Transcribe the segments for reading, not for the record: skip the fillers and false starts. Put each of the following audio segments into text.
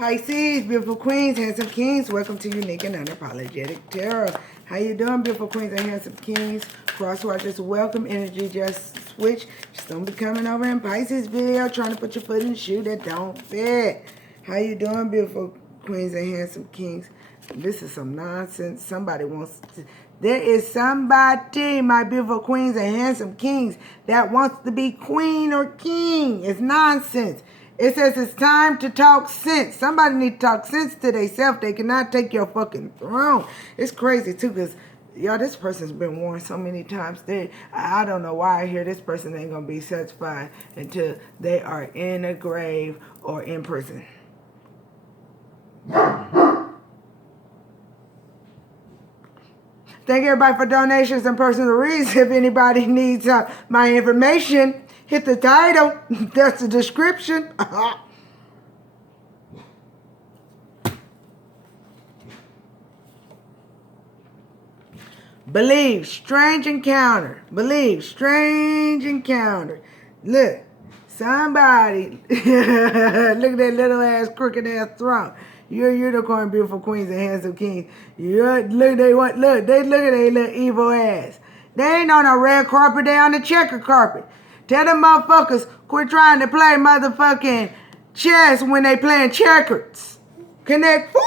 Pisces, beautiful queens, handsome kings, welcome to Unique and Unapologetic Tarot. How you doing, beautiful queens and handsome kings? Crosswatchers, welcome. Energy just switch. Just don't be coming over in Pisces video trying to put your foot in the shoe that don't fit. How you doing, beautiful queens and handsome kings? This is some nonsense. Somebody wants to... There is somebody, my beautiful queens and handsome kings, that wants to be queen or king. It's nonsense. It says it's time to talk sense. Somebody need to talk sense to themselves. They cannot take your fucking throne. It's crazy, too, because, y'all, this person's been warned so many times. I don't know why I hear this person ain't going to be satisfied until they are in a grave or in prison. Thank everybody for donations and personal reads. If anybody needs my information, hit the title. That's the description. Believe, strange encounter. Believe, strange encounter. Look, somebody, look at that little ass, crooked ass throne. You're unicorn, beautiful queens and handsome kings. Look at their little evil ass. They ain't on a red carpet, they on the checker carpet. Tell them motherfuckers quit trying to play motherfucking chess when they playing checkers. Connect 4.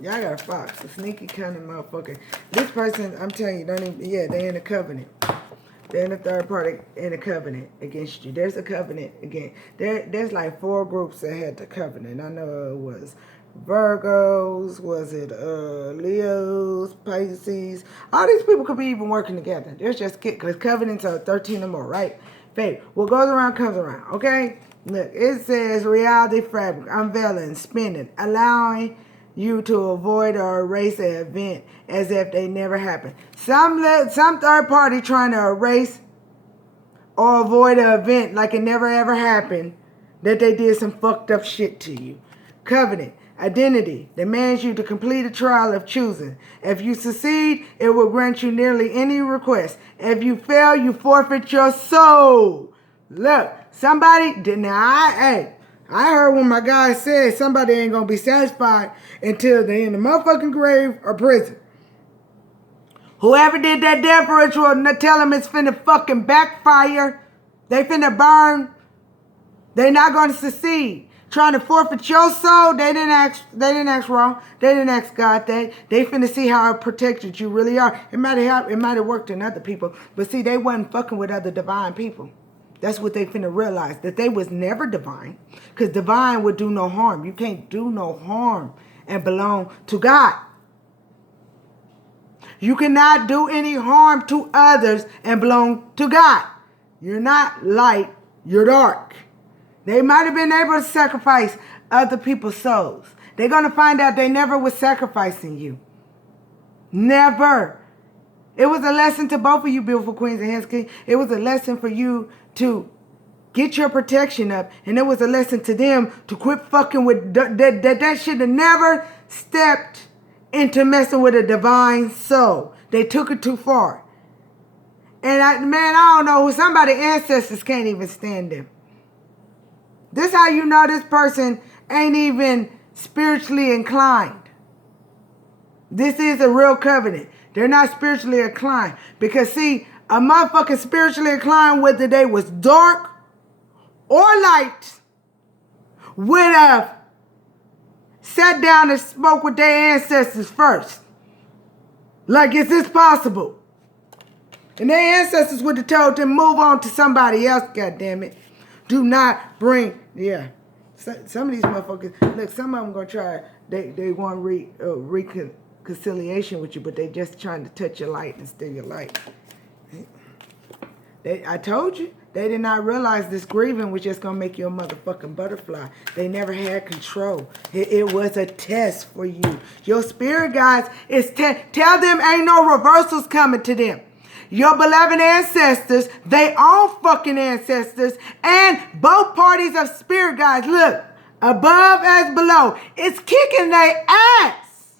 Y'all got a fox, a sneaky kind of motherfucker. This person, I'm telling you, don't even, yeah, they in a covenant. They're in a third party in a covenant against you. There's a covenant again. There's like 4 groups that had the covenant. I know it was Virgos, was it Leos, Pisces. All these people could be even working together. There's just because covenants are 13 or more, right? Faith. What goes around comes around, okay? Look, it says reality fabric, unveiling, spinning, allowing you to avoid or erase an event as if they never happened. Some third party trying to erase or avoid an event like it never ever happened, that they did some fucked up shit to you. Covenant, identity, demands you to complete a trial of choosing. If you succeed, it will grant you nearly any request. If you fail, you forfeit your soul. Look, somebody did not. I heard when my guy said somebody ain't gonna be satisfied until they in the motherfucking grave or prison. Whoever did that death ritual, tell them it's finna fucking backfire. They finna burn. They not gonna succeed. Trying to forfeit your soul, they didn't ask wrong. They didn't ask God that. They finna see how protected you really are. It might have worked in other people, but see, they wasn't fucking with other divine people. That's what they finna realize, that they was never divine, because divine would do no harm. You can't do no harm and belong to God. You cannot do any harm to others and belong to God. You're not light, you're dark. They might have been able to sacrifice other people's souls. They're going to find out they never was sacrificing you. Never. It was a lesson to both of you, beautiful queens and handsome kings. It was a lesson for you to get your protection up. And it was a lesson to them to quit fucking with that should have never stepped into messing with a divine soul. They took it too far. And I don't know, somebody's ancestors can't even stand them. This how you know this person ain't even spiritually inclined. This is a real covenant. They're not spiritually inclined. Because see, a motherfucker spiritually inclined, whether they was dark or light, would have sat down and spoke with their ancestors first. Like, is this possible? And their ancestors would have told them, move on to somebody else, goddammit. Do not bring, yeah. Some of these motherfuckers, look, some of them going to try, they want reconciliation with you, but they just trying to touch your light and steal your light. I told you, they did not realize this grieving was just going to make you a motherfucking butterfly. They never had control. It was a test for you. Your spirit guides, tell them ain't no reversals coming to them. Your beloved ancestors, they own fucking ancestors, and both parties of spirit guides, look, above as below, it's kicking their ass.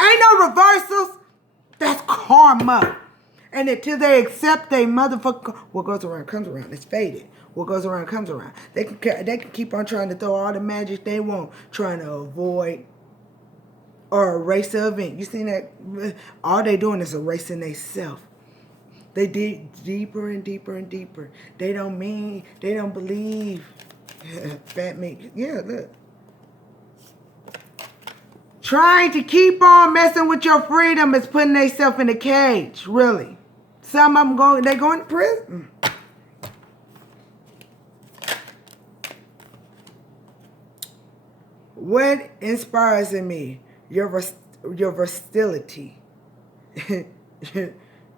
Ain't no reversals. That's karma. And until they accept they motherfucker, what goes around comes around. It's faded. What goes around comes around. They can keep on trying to throw all the magic they want, trying to avoid or erase the event. You seen that? All they doing is erasing themselves. They dig deeper and deeper and deeper. They don't believe. Fat meat. Yeah, look. Trying to keep on messing with your freedom is putting themselves in a cage, really. Some of them they're going to prison. What inspires in me? Your versatility.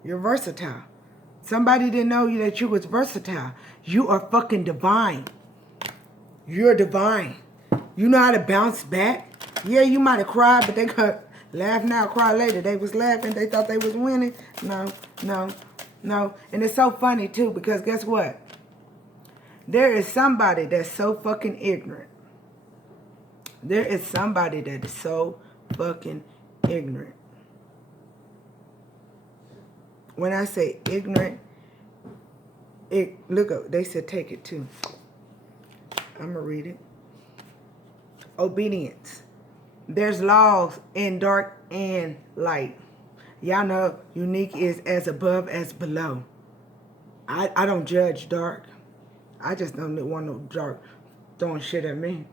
You're versatile. Somebody didn't know that you was versatile. You are fucking divine. You're divine. You know how to bounce back. Yeah, you might have cried, but they could laugh now, cry later. They was laughing. They thought they was winning. No. And it's so funny, too, because guess what? There is somebody that's so fucking ignorant. There is somebody that is so fucking ignorant. When I say ignorant, look up. They said take it too. I'm gonna read it. Obedience. There's laws in dark and light. Y'all know unique is as above as below. I don't judge dark. I just don't want no dark throwing shit at me.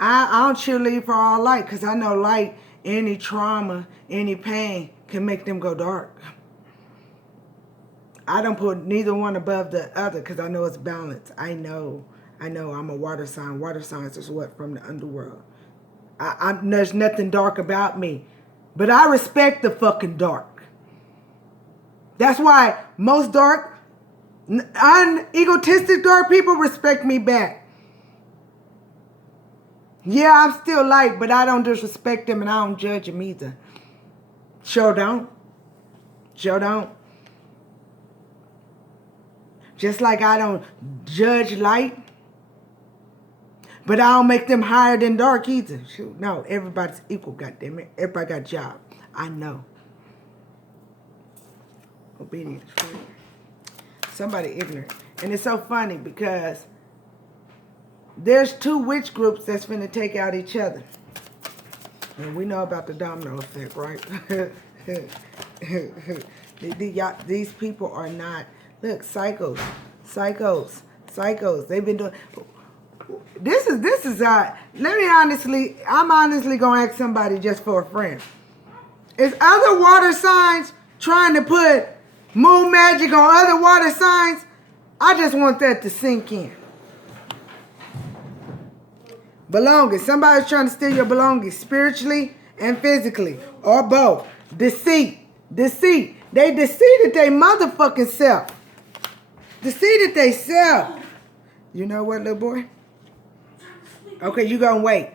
I don't cheerlead for all light because I know light, any trauma, any pain can make them go dark. I don't put neither one above the other because I know it's balanced. I know I'm a water sign. Water signs is what? From the underworld. There's nothing dark about me. But I respect the fucking dark. That's why most dark, egotistic dark people respect me back. Yeah, I'm still light, but I don't disrespect them and I don't judge them either. Sure don't. Just like I don't judge light, but I don't make them higher than dark either. Shoot, no, everybody's equal, goddammit. Everybody got a job. I know. Obedience. Somebody ignorant. And it's so funny because there's two witch groups that's finna take out each other. And we know about the domino effect, right? These people are not, look, psychos. They've been doing, this is let me I'm honestly gonna ask somebody just for a friend. Is other water signs trying to put moon magic on other water signs? I just want that to sink in. Belonging. Somebody's trying to steal your belongings spiritually and physically, or both. Deceit. They deceived their motherfucking self. Deceived they self. You know what, little boy? Okay, you gonna wait.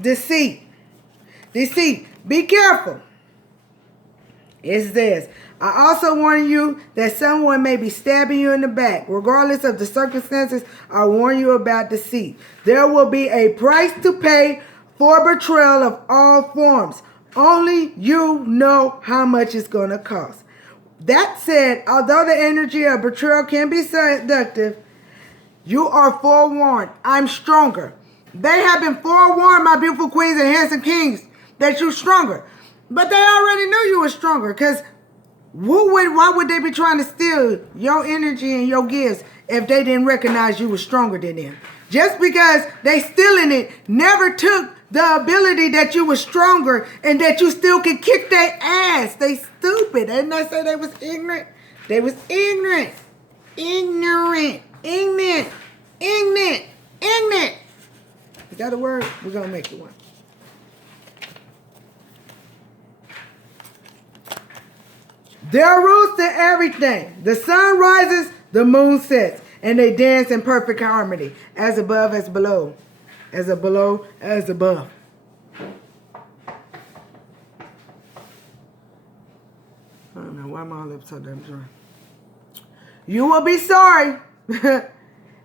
Deceit. Be careful. It says, I also warn you that someone may be stabbing you in the back. Regardless of the circumstances, I warn you about deceit. There will be a price to pay for betrayal of all forms. Only you know how much it's going to cost. That said, although the energy of betrayal can be seductive, you are forewarned. I'm stronger. They have been forewarned, my beautiful queens and handsome kings, that you're stronger. But they already knew you were stronger because why would they be trying to steal your energy and your gifts if they didn't recognize you were stronger than them? Just because they stealing it never took the ability that you were stronger and that you still could kick their ass. They stupid. Didn't I say they was ignorant? They was ignorant. Ignorant. Is that a word? We're going to make it one. There are rules to everything. The sun rises, the moon sets, and they dance in perfect harmony, as above, as below, as below, as above. I don't know why my lips so damn dry. You will be sorry.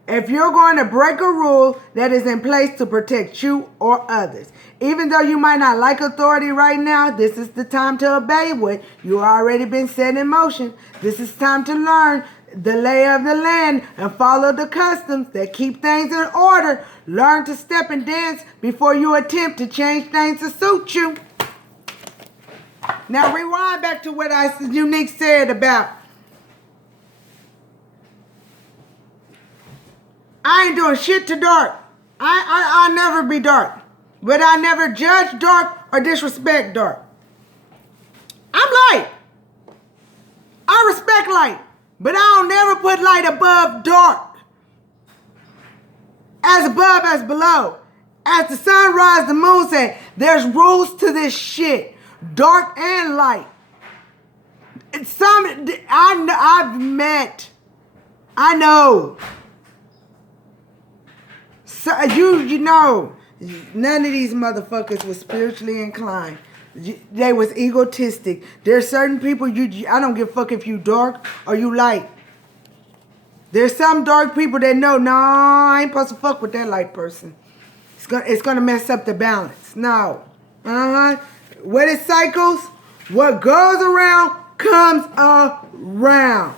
if you're going to break a rule that is in place to protect you or others. Even though you might not like authority right now, this is the time to obey what you already been set in motion. This is time to learn the lay of the land and follow the customs that keep things in order. Learn to step and dance before you attempt to change things to suit you. Now rewind back to what Unique said about I ain't doing shit to dark. I'll never be dark. But I never judge dark or disrespect dark. I'm light. I respect light. But I don't never put light above dark. As above as below. As the sun rises, the moon sets. There's rules to this shit. Dark and light. I know. So you know, none of these motherfuckers was spiritually inclined. They was egotistic. There's certain people I don't give a fuck if you dark or you light. There's some dark people that know, no, I ain't supposed to fuck with that light person. It's gonna mess up the balance. No. What is cycles? What goes around comes around.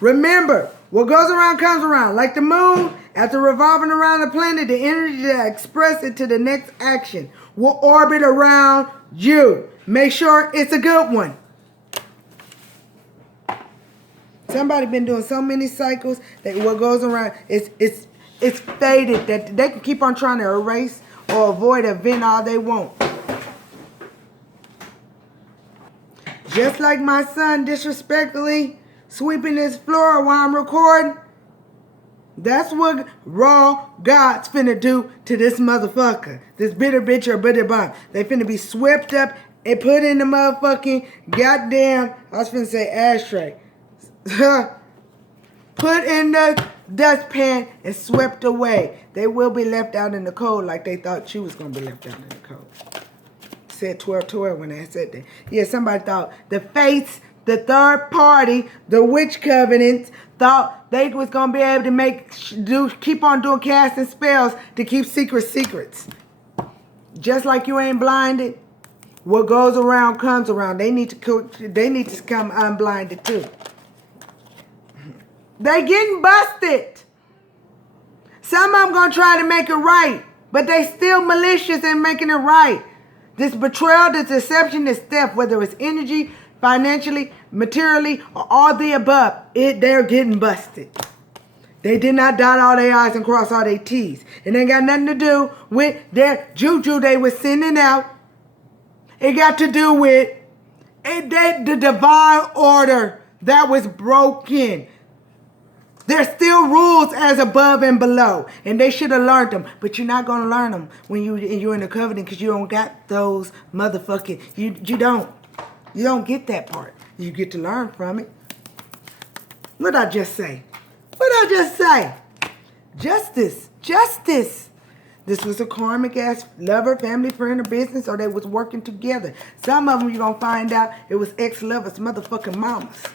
Remember, what goes around comes around. Like the moon, after revolving around the planet, the energy that expresses it to the next action will orbit around you. Make sure it's a good one. Somebody been doing so many cycles that what goes around, it's faded that they can keep on trying to erase or avoid an event all they want. Just like my son disrespectfully sweeping his floor while I'm recording, that's what raw God's finna do to this motherfucker. This bitter bitch or bitter bum. They finna be swept up and put in the motherfucking goddamn, I was finna say ashtray. Put in the dustpan and swept away. They will be left out in the cold like they thought she was going to be left out in the cold. Said 12-12 when I said that. Yeah, somebody thought the fates, the third party, the witch covenants, thought they was going to be able to keep on doing casting spells to keep secrets. Just like you ain't blinded, what goes around comes around. They need to come unblinded too. They getting busted. Some of them gonna try to make it right, but they still malicious in making it right. This betrayal, this deception, this theft, whether it's energy, financially, materially, or all the above, they're getting busted. They did not dot all their I's and cross all their T's. It ain't got nothing to do with their juju they was sending out. It got to do with the divine order that was broken. There's still rules as above and below, and they should have learned them. But you're not gonna learn them when you're in the covenant because you don't got those motherfucking. You don't get that part. You get to learn from it. What'd I just say? Justice. This was a karmic ass lover, family, friend, or business, or they was working together. Some of them you're gonna find out it was ex-lovers, motherfucking mamas.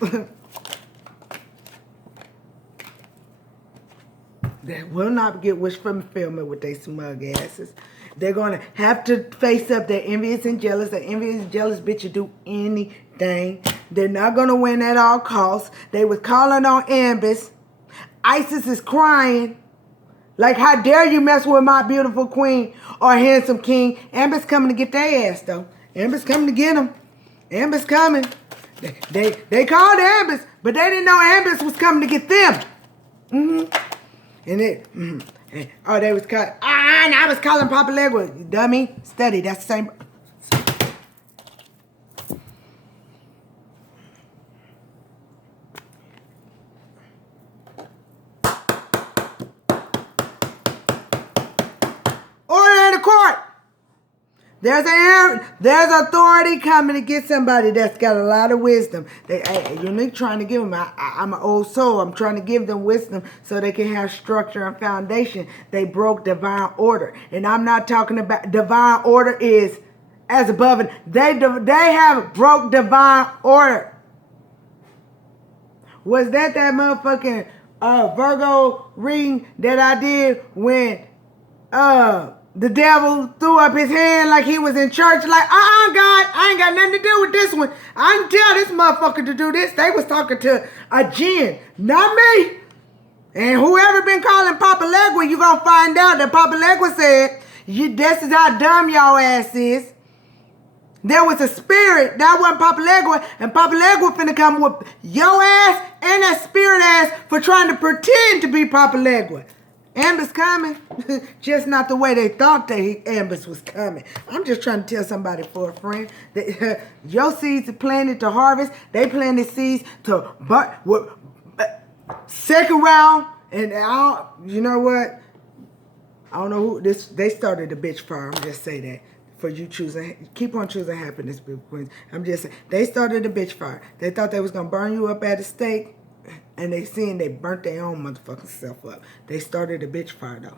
That will not get wish fulfillment with their smug asses. They're going to have to face up their envious and jealous. The envious and jealous bitch will do anything. They're not going to win at all costs. They was calling on Ambus. Isis is crying. Like, how dare you mess with my beautiful queen or handsome king. Ambus coming to get their ass, though. Ambus coming to get them. Ambus coming. They called Ambus, but they didn't know Ambus was coming to get them. And they was calling, and I was calling Papa Legua, you dummy. Study, that's the same. Order in the court. There's authority coming to get somebody that's got a lot of wisdom. Unique trying to give them. I'm an old soul. I'm trying to give them wisdom so they can have structure and foundation. They broke divine order, and I'm not talking about divine order is as above. And they have broke divine order. Was that motherfucking Virgo reading that I did when the devil threw up his hand like he was in church, like, God, I ain't got nothing to do with this one. I didn't tell this motherfucker to do this. They was talking to a jinn, not me. And whoever been calling Papa Legua, you gonna find out that Papa Legua said, this is how dumb y'all ass is. There was a spirit, that wasn't Papa Legua, and Papa Legua finna come with your ass and that spirit ass for trying to pretend to be Papa Legua. Amber's coming, just not the way they thought Amber's was coming. I'm just trying to tell somebody for a friend that your seeds are planted to harvest. They planted seeds to second round, and you know what? I don't know who this. They started a bitch fire. I'm just say that for you choosing. Keep on choosing happiness, Queens. I'm just saying they started a bitch fire. They thought they was gonna burn you up at the stake. And they burnt their own motherfucking self up. They started a bitch fire though.